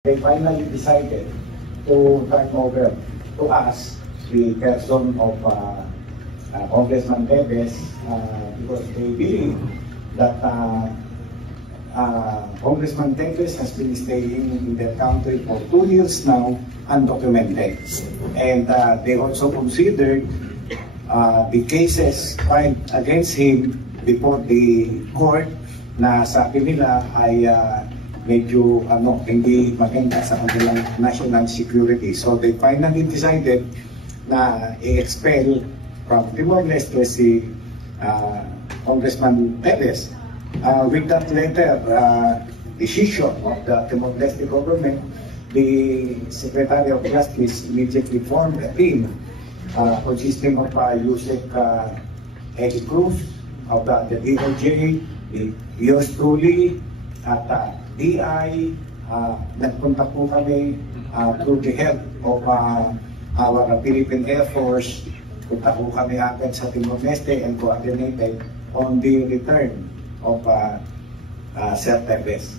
They finally decided to turn over to us the person of Congressman Teves because they believe that Congressman Teves has been staying in the country for 2 years now undocumented. And they also considered the cases filed against him before the court na sabi nila ay medyo hindi maganda sa kanilang national security. So they finally decided na i-expel from Timor-Leste si Congressman Teves. With that later decision of the Timor-Leste government, the Secretary of Justice immediately formed a team consisting of Yusek Eddie Cruz of the DOJ, yours truly, at DI. Nagpunta po kami through the help of our Philippine Air Force. Punta po kami agad sa Timor-Leste and coordinated on the return of Sir Teves.